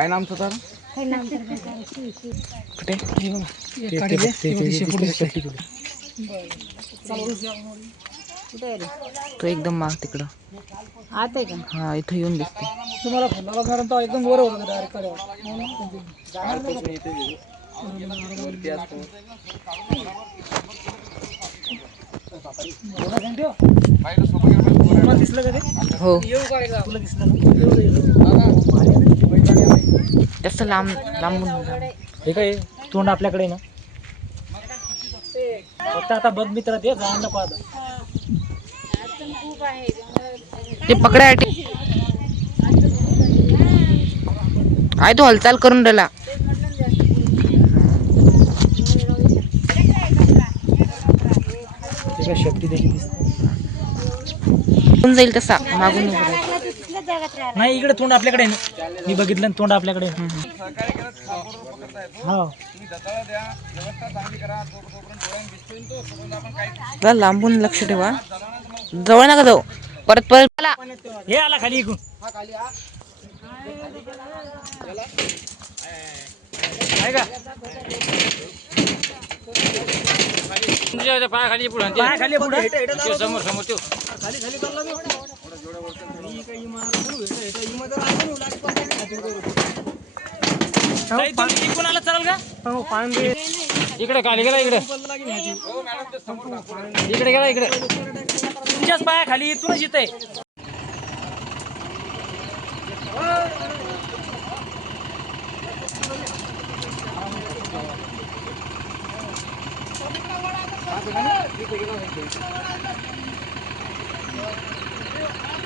काय नाम तर कुठे? हे. ते- ते- ते- ते- ते- ते- ते- तो एकदम माग तिकडं. आत आहे का? हा इथं येऊन दिसते. तुम्हाला फोन लावला तर एकदम वर होतं डायरेक्ट दिसलं का ते? हो. तुला दिसलं जास्त लांब लांबून. हे काय तोंड आपल्याकडे ना? फक्त आता बघ मित्र ते जा नको आता. ते पकडायसाठी आहे तो हालचाल करून राहिला. काय शेपटी देखील दिसते. होऊन जाईल तसा मागून उभं नाही इकडे तोंड आपल्याकडे आहे ना. मी बघितलं ना तोंड आपल्याकडे आहे. हा जरा लांबून लक्ष ठेवा. जवळ नका जाऊ. परत परत. चला. हे आला खाली इकून आहे का? पाय खाली पुढे पाय खाली पुढे. समोर समोर तो खाली खाली चालला तो. पण तुम्ही इकडून आला चालेल का? इकडे खाली गेला इकडे. इकडे गेला इकडे. तुमच्याच पाया खाली इथूनच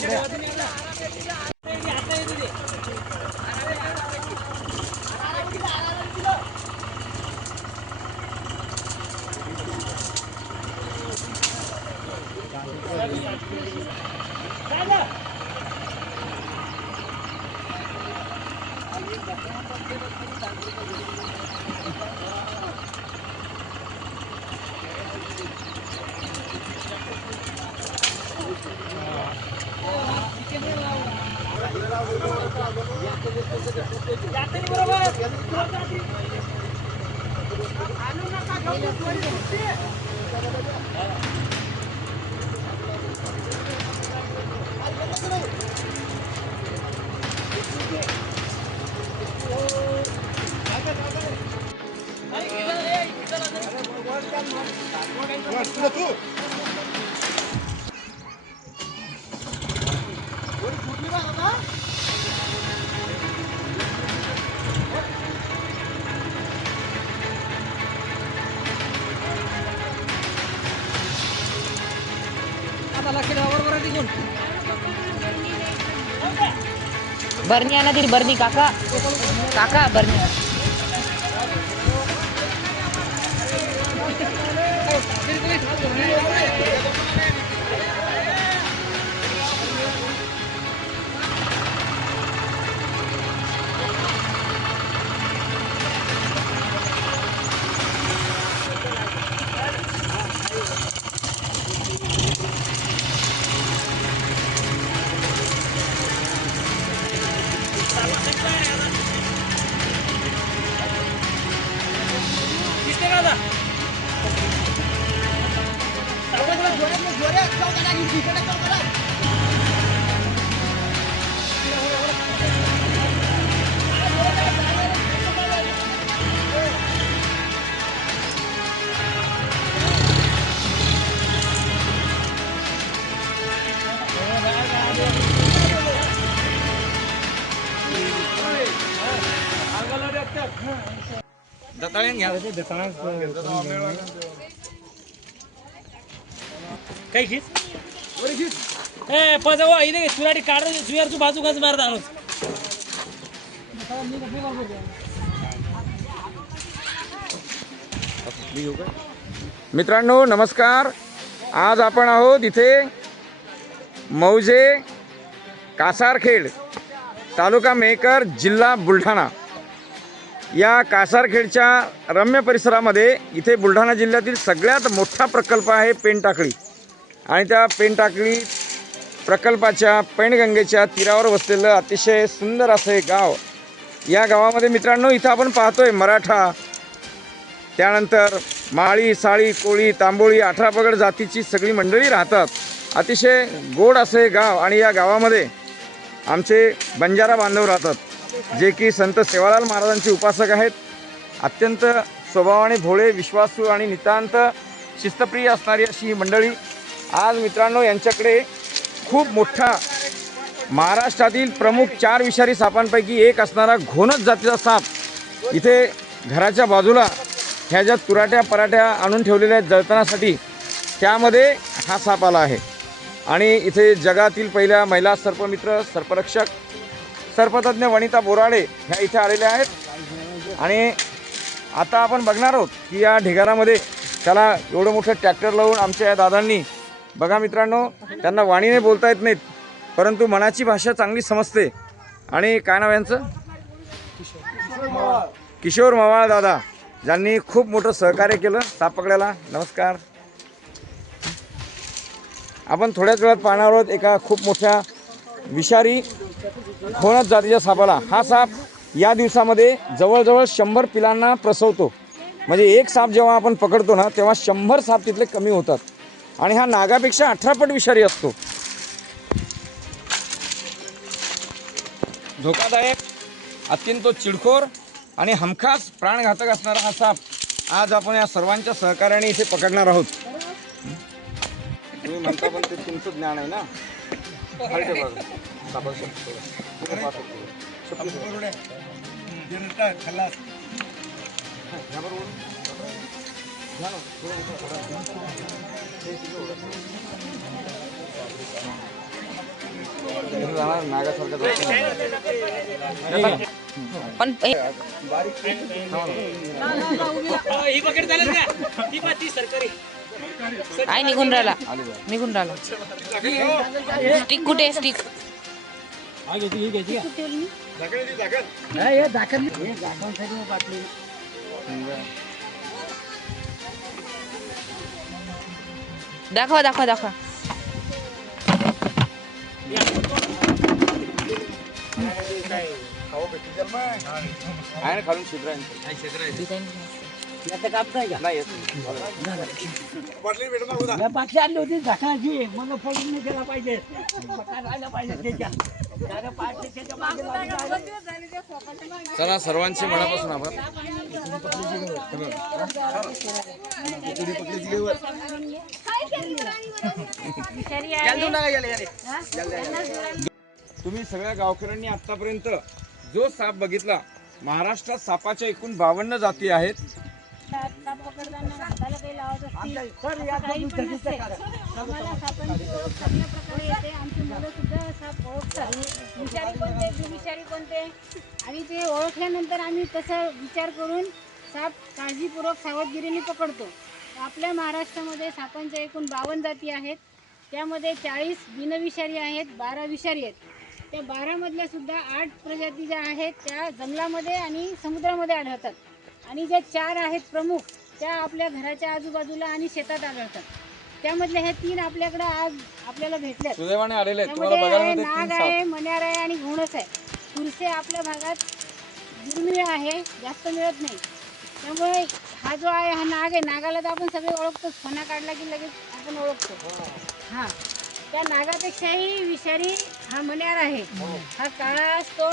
ね。Thank you. Barnya nanti di Barni kakak. Kakak Barnya. Ayo, काही खीच ए पजावा इथे तुराडी काढ सुयारची बाजू काच मारत आणूच मित्रांनो नमस्कार. आज आपण आहोत इथे मौजे कासारखेड तालुका मेकर जिल्हा बुलढाणा. या कासारखेडच्या रम्य परिसरामध्ये इथे बुलढाणा जिल्ह्यातील सगळ्यात मोठा प्रकल्प आहे पेनटाकळी. आणि त्या पेनटाकळी प्रकल्पाच्या पैणगंगेच्या तीरावर वसलेलं अतिशय सुंदर असं हे गाव. या गावामध्ये मित्रांनो इथं आपण पाहतोय मराठा त्यानंतर माळी साळी कोळी तांबोळी अठरापगड जातीची सगळी मंडळी राहतात. अतिशय गोड असं हे गाव. आणि या गावामध्ये आमचे बंजारा बांधव राहतात. जे की संत सेवालाल महाराजांचे उपासक आहेत. अत्यंत स्वभावाने भोळे विश्वासू आणि नितांत शिस्तप्रिय असणारी अशी ही मंडळी. आज मित्रांनो यांच्याकडे खूप मोठा महाराष्ट्रातील प्रमुख चार विषारी सापांपैकी एक असणारा घोणच जातीचा साप इथे घराच्या बाजूला ह्या ज्या तुराट्या पराठ्या आणून ठेवलेल्या आहेत जळतनासाठी त्यामध्ये हा साप आला आहे. आणि इथे जगातील पहिल्या महिला सर्पमित्र सर्परक्षक सर्पतज्ञ वनिता बोराडे ह्या इथे आलेल्या आहेत. आणि आता आपण बघणार आहोत की या ढिगारामध्ये त्याला एवढं मोठं ट्रॅक्टर लावून आमच्या या दादांनी बघा मित्रांनो त्यांना वाणीने बोलता येत नाहीत परंतु मनाची भाषा चांगली समजते. आणि काय नाव यांचं? किशोर मवाळ दादा ज्यांनी खूप मोठं सहकार्य केलं साप नमस्कार. आपण थोड्याच वेळात पाहणार आहोत एका खूप मोठ्या विषारी घोणत जातीच्या सापाला. हा साप या दिवसामध्ये जवळजवळ शंभर पिलांना प्रसवतो. म्हणजे एक साप जेव्हा आपण पकडतो ना तेव्हा शंभर साप तिथले कमी होतात. आणि हा नागापेक्षा अठरा पट विषारी असतो. धोकादायक अत्यंत चिडखोर आणि हमखास प्राणघातक असणारा हा साप आज आपण या सर्वांच्या सहकार्याने इथे पकडणार आहोत. तुम्ही म्हणता पण ते तुमचं ज्ञान आहे ना? खाली पण बारीक ही पकड झालं का ही पाती सरकारी. काय निघून राहिला निघून राहिला स्टिक कुठे स्टिक दाखवा दाखवा दाखवा आहे ना खालून छिद्र आहे. नाही येत. बाटली आणली होती झाकणाची मग पडून नाही गेला पाहिजे. पकार राहिला पाहिजे त्याच्यात त्याला पाटली त्याच्यामागे लागली. चला सर्वांचे मनापासून आभार. तुम्ही सगळ्या गावकऱ्यांनी आतापर्यंत जो साप बघितला महाराष्ट्रात सापाच्या एकूण बावन्न जाती आहेत. ताप पकडताना हाताला काही लावत असतील काही पण नसते आम्हाला सापांची ओळख चांगल्या प्रकारे येते आमची मुलं सुद्धा साप ओळखतात विषारी कोणते विषारी कोणते आणि ते ओळखल्यानंतर आम्ही तसं विचार करून साप काळजीपूर्वक सावधगिरीने पकडतो आपल्या महाराष्ट्रामध्ये सापांच्या एकूण बावन्न जाती आहेत त्यामध्ये चाळीस बिनविषारी आहेत बारा विषारी आहेत त्या बारामधल्या सुद्धा आठ प्रजाती ज्या आहेत त्या जंगलामध्ये आणि समुद्रामध्ये आढळतात. आणि ज्या चार आहेत प्रमुख त्या आपल्या घराच्या आजूबाजूला आणि शेतात आढळतात. त्यामधल्या ह्या तीन आपल्याकडे आज आपल्याला भेटल्या सुदैवाने आलेले आहेत. तुम्हाला त्यामध्ये बघायला आहे, मिळते तीन नाग साप. आहे मण्यार आहे आणि घोणस आहे. तुळसे आपल्या भागात दुर्मिळ आहे जास्त मिळत नाही. त्यामुळे हा जो आहे हा नाग आहे नागाला तर आपण सगळे ओळखतो. फणा काढला की लगेच आपण ओळखतो. हा. त्या नागापेक्षाही विषारी हा मण्यार आहे. हा काळा असतो.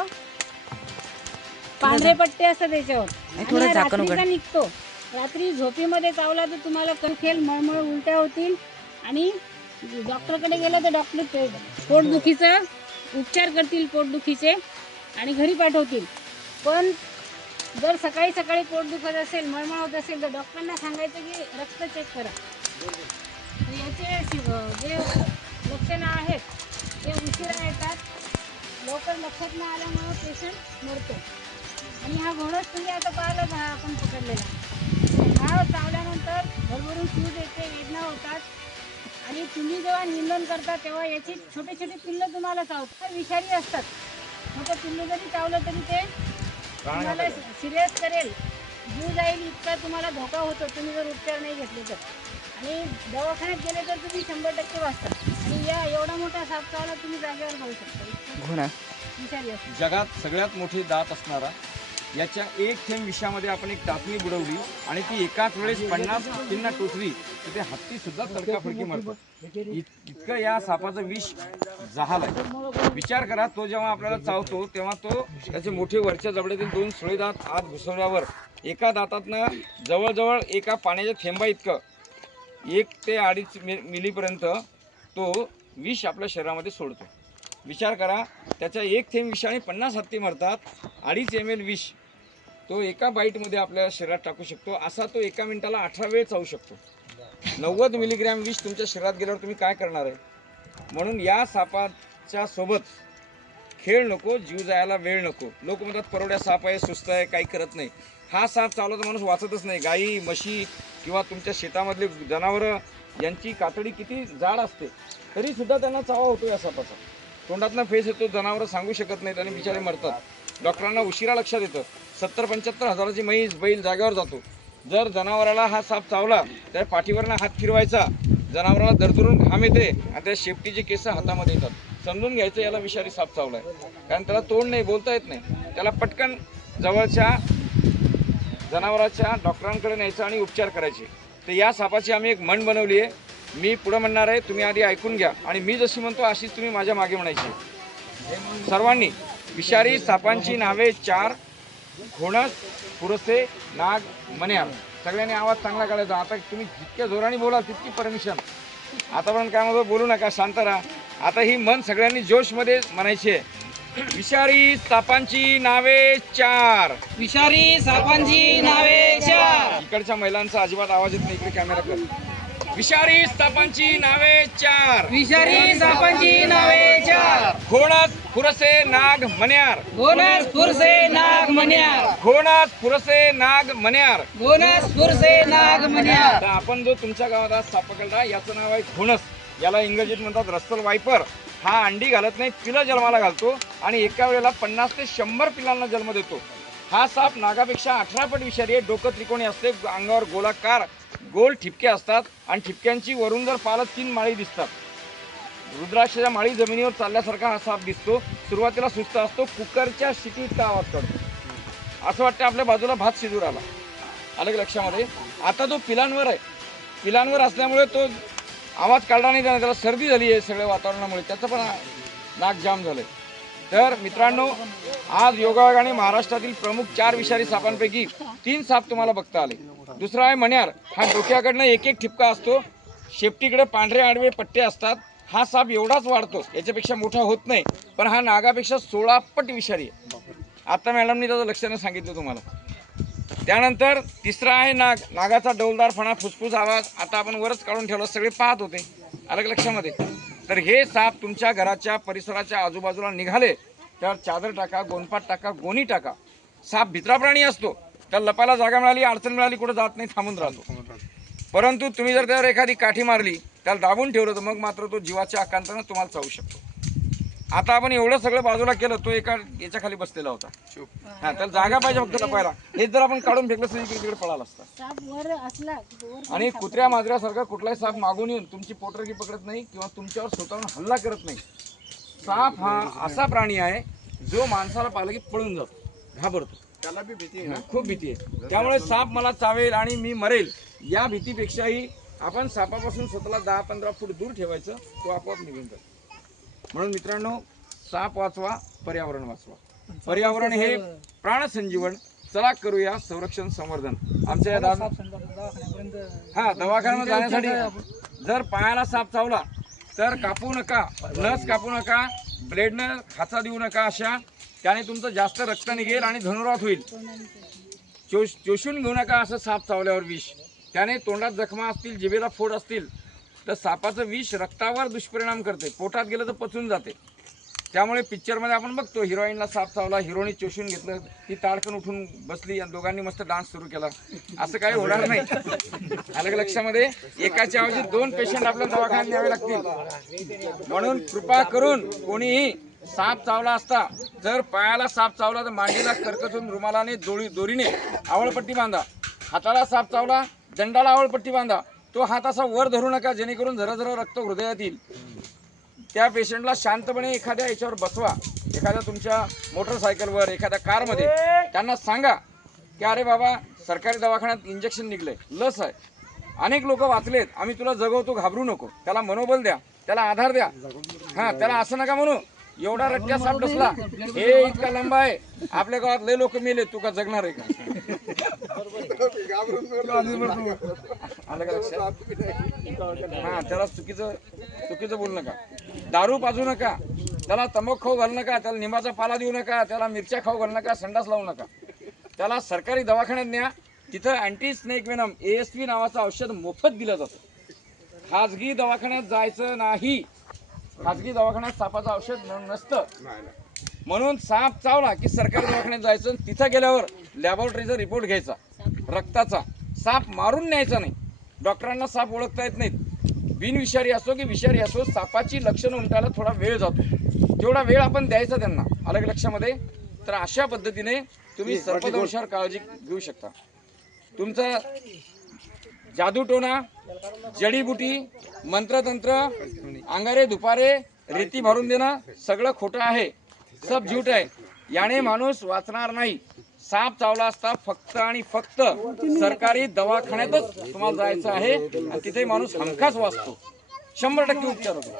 पांढरे पट्टे असतात त्याच्यावर. थोडं आणि झाकण उघड. रात्रीचा निघतो. रात्री झोपीमध्ये चावला तर तुम्हाला कणखेल मळमळ उलट्या होतील. आणि डॉक्टरकडे गेलं तर डॉक्टर ते- पोटदुखीचा उपचार करतील पोटदुखीचे आणि घरी पाठवतील. पण जर सकाळी सकाळी पोट दुखत असेल मळमळ होत असेल तर डॉक्टरांना सांगायचं की रक्त चेक करा. तर याचे शि- जे लक्षणं आहेत ते उशिरा येतात. लवकर लक्षात न आल्यामुळं पेशंट मरतो. आणि हा घोणच तुम्ही आता पाहिलं हा आपण पकडलेला. हा चावल्यानंतर भरभरून सूज येते वेदना होतात. आणि तुम्ही जेव्हा निंदन करता तेव्हा याची छोटे छोटे पिल्लं तुम्हाला चावतात. विषारी असतात. मग ते पिल्लू जरी चावलं तरी ते तुम्हाला सिरियस करेल. जीव जाईल इतका तुम्हाला धोका होतो. तुम्ही जर उपचार नाही घेतले तर. आणि दवाखान्यात गेले तर तुम्ही शंभर टक्के वाचता. आणि या एवढा मोठा साप चावला तुम्ही जागेवर खाऊ शकता. विषारी असतो जगात सगळ्यात मोठी दात असणारा याच्या एक थेंब विषामध्ये आपण एक टाचणी बुडवली आणि ती एकाच वेळेस पन्नास हत्तींना टोचली. तर ते हत्ती सुद्धा तडकाफडकी मरतात. इतकं या सापाचं विष जहाल आहे विचार करा तो जेव्हा आपल्याला चावतो तेव्हा तो त्याचे मोठे वरच्या जबड्यातील दोन सुळे दात आत घुसवल्यावर एका दातातनं जवळजवळ एका पाण्याच्या थेंबा इतकं एक ते अडीच मि मिलीपर्यंत तो विष आपल्या शरीरामध्ये सोडतो. विचार करा त्याच्या एक थेंब विषाने पन्नास हत्ती मरतात अडीच एम एल विष. तो एका बाईटमध्ये आपल्या शरीरात टाकू शकतो. असा तो एका मिनिटाला अठरा वेळ चावू शकतो. नव्वद मिलीग्रॅम विष तुमच्या शरीरात गेल्यावर तुम्ही काय करणार आहे? म्हणून या सापाच्या सोबत खेळ नको जीव जायला वेळ नको. लोक म्हणतात परवड्या साप आहे सुस्त आहे काही करत नाही. हा साप चावला तर माणूस वाचतच नाही. गाई म्हशी किंवा तुमच्या शेतामधले जनावरं यांची कातडी किती जाड असते तरीसुद्धा त्यांना चावा होतो या सापाचा. तोंडातनं फेस येतो जनावरं सांगू शकत नाहीत आणि बिचारे मरतात. डॉक्टरांना उशिरा लक्षात येतं. सत्तर पंच्याहत्तर हजाराची म्हैस बैल जागेवर जातो. जर जनावराला हा साप चावला तर पाठीवरनं हात फिरवायचा. जनावराला दरदरून घाम येते आणि त्या शेपटीचे केस हातामध्ये येतात. समजून घ्यायचं याला विषारी साप चावला आहे कारण त्याला तोंड नाही बोलता येत नाही. त्याला पटकन जवळच्या जनावराच्या डॉक्टरांकडे न्यायचं आणि उपचार करायचे. तर या सापाची आम्ही एक म्हण बनवली आहे. मी पुढं म्हणणार आहे तुम्ही आधी ऐकून घ्या. आणि मी जशी म्हणतो अशीच तुम्ही माझ्या मागे म्हणायची सर्वांनी विषारी सापांची नावे चार घोणस पुरसे नाग मन्यार सगळ्यांनी आवाज चांगला काढायचा. आता तुम्ही जितक्या जोराने बोला तितकी परमिशन. आतापर्यंत काय म्हणतो बोलू नका शांत राहा. आता ही मन सगळ्यांनी जोशमध्ये म्हणायची आहे. विषारी सापांची नावे चार. विषारी सापांची नावे चार. इकडच्या महिलांचा अजिबात आवाज येत नाही इकडे कॅमेरा विषारी सापांची नावे चार. विषारी सापांची नावे चार. घोणस पुरसे नाग मन्यार गोनस फुरसे नाग मन्यार घोणस पुरसे नाग मन्यार गोनस फुरसे नाग मन्यार आपण जो तुमच्या गावात आज साप पकडला याचं नाव आहे घोणस याला इंग्रजीत म्हणतात रस्सल वायपर. हा अंडी घालत नाही पिलं जन्माला घालतो आणि एका वेळेला पन्नास ते शंभर पिलांना जन्म देतो. हा साप नागापेक्षा अठरा पट विषारी आहे डोकं त्रिकोणी असते अंगावर गोलाकार गोल ठिपके असतात आणि ठिपक्यांची वरून जर पालत तीन माळी दिसतात. रुद्राक्षच्या माळी जमिनीवर चालल्यासारखा हा साप दिसतो. सुरुवातीला सुस्त असतो कुकरच्या शिटीत का आवाज करतो असं वाटतं आपल्या बाजूला भात शिजूर आला आलं की लक्षामध्ये? आता तो पिलांवर आहे. पिलांवर असल्यामुळे तो आवाज काढला नाही त्याने त्याला सर्दी झाली आहे सगळ्या वातावरणामुळे. त्याचं पण नाक जाम झालं तर मित्रांनो आज योगायोगाने महाराष्ट्रातील प्रमुख चार विषारी सापांपैकी तीन साप तुम्हाला बघता आले. दुसरा आहे मण्यार हा डोक्याकडनं एक एक ठिपका असतो. शेपटीकडे पांढरे आडवे पट्टे असतात. हा साप एवढाच वाढतो. याच्यापेक्षा मोठा होत नाही. पण हा नागापेक्षा सोळा पट विषारी आहे. आता मॅडमनी त्याचं लक्षानं सांगितलं तुम्हाला. त्यानंतर तिसरा आहे नाग. नागाचा डौलदार फणा फुसफुस आवाज. आता आपण वरच काढून ठेवलं. सगळे पाहत होते. अलग लक्षामध्ये. तर हे साप तुमच्या घराच्या परिसराच्या आजूबाजूला निघाले तर चादर टाका गोनपाट टाका गोणी टाका. साप भित्रा प्राणी असतो. त्याला लपायला जागा मिळाली अडचण मिळाली कुठं जात नाही थांबून राहतो. परंतु तुम्ही जर त्यावर एखादी काठी मारली त्याला दाबून ठेवलं तर मग मात्र तो जीवाच्या आकांतानं तुम्हाला चावू शकतो. आता आपण एवढं सगळं बाजूला केलं तो एका याच्या खाली बसलेला होता. हा त्याला जागा पाहिजे फक्त लपायला. हेच जर आपण काढून फेकलं तर इकडे तिकडे पळाला असता. साप वर असला की वर आणि कुत्र्या मांजऱ्यासारखा कुठलाही साप मागून येऊन तुमची पोटरकी पकडत नाही किंवा तुमच्यावर स्वतःहून हल्ला करत नाही. साप हा असा प्राणी आहे जो माणसाला पाहिलं की पळून जातो घाबरतो. त्याला बी भीती आहे खूप भीती आहे. त्यामुळे साप मला चावेल आणि मी मरेल. या भीतीपेक्षाही आपण सापापासून स्वतःला दहा पंधरा फूट दूर ठेवायचं तो आपोआप निघून जातो म्हणून मित्रांनो साप वाचवा पर्यावरण वाचवा. पर्यावरण हे प्राणसंजीवन. चला करूया संरक्षण संवर्धन. आमच्या या दादा हा दवाखान्यात जाण्यासाठी जर पायाला साप चावला तर कापू नका नस कापू नका ब्लेडनं खाचा देऊ नका अशा त्याने तुमचं जास्त रक्त निघेल आणि धनुरात होईल. चोश चोषून घेऊ नका असं साप चावल्यावर विष. त्याने तोंडात जखमा असतील जिभेला फोड असतील तर सापाचं विष रक्तावर दुष्परिणाम करते. पोटात गेलं तर पचून जाते. त्यामुळे पिक्चरमध्ये आपण बघतो हिरोईनला साप चावला हिरोनी चोशून घेतलं ती ताडकन उठून बसली आणि दोघांनी मस्त डान्स सुरू केला. असं काही होणार नाही. अलग लक्षामध्ये एकाच्या ऐवजी दोन पेशंट आपल्या दवाखान्यात न्यावे लागतील. म्हणून कृपा करून कोणीही साप चावला असता जर पायाला साप चावला तर मांडीला कर्कचून रुमालाने दोरी दोरीने आवळपट्टी बांधा. हाताला साप चावला दंडाला आवळपट्टी बांधा. तो हात असा वर धरू नका जेणेकरून जरा जरा रक्त हृदयात येईल. त्या पेशंटला शांतपणे एखाद्या याच्यावर बसवा. एखाद्या तुमच्या मोटरसायकलवर एखाद्या कारमध्ये. त्यांना सांगा की अरे बाबा सरकारी दवाखान्यात इंजेक्शन निघले लस आहे. अनेक लोक वाचलेत आम्ही तुला जगवतो घाबरू नको. त्याला मनोबल द्या. त्याला आधार द्या. हा त्याला असं नका म्हणू. एवढा रट्ट्या साप डसला हे इतका लंबा आहे. आपल्या गावात लय लोक मेले तू का जगणार आहे का? आलं का लक्षात? हा त्याला चुकीचं चुकीचं बोलू नका. दारू पाजू नका. त्याला तंबाखू खाऊ घालू नका. त्याला निंबाचा पाला देऊ नका. त्याला मिरच्या खाऊ घालू नका. संडास लावू नका. त्याला सरकारी दवाखान्यात न्या. तिथं anti snake venom A S P नावाचं औषध मोफत दिलं जातं. खाजगी दवाखान्यात जायचं नाही. खाजगी दवाखान्यात सापाचं औषध नसतं. म्हणून साप चावला की सरकारी दवाखान्यात जायचं तिथं गेल्यावर लॅबोरेटरीचा रिपोर्ट घ्यायचा रक्ताचा. साप मारून न्यायचा नाही. डॉक्टरांना साप ओळखता येत नाहीत. बिनविषारी असो की विषारी असो सापाची लक्षणं उमटायला थोडा वेळ जातो. तेवढा वेळ आपण द्यायचा त्यांना अलग लक्षामध्ये तर अशा पद्धतीने तुम्ही सर्पदंशावर काळजी घेऊ शकता. तुमचा जादूटोना जडीबुटी मंत्रतंत्र अंगारे दुपारे रेती भरून देणं सगळं खोटं आहे. सब झूट आहे. याने माणूस वाचणार नाही. साप चावला असता फक्त आणि फक्त सरकारी दवाखान्यातच तुम्हाला जायचं आहे आणि तिथे माणूस हमखास वाचतो. शंभर टक्के उपचार होतो.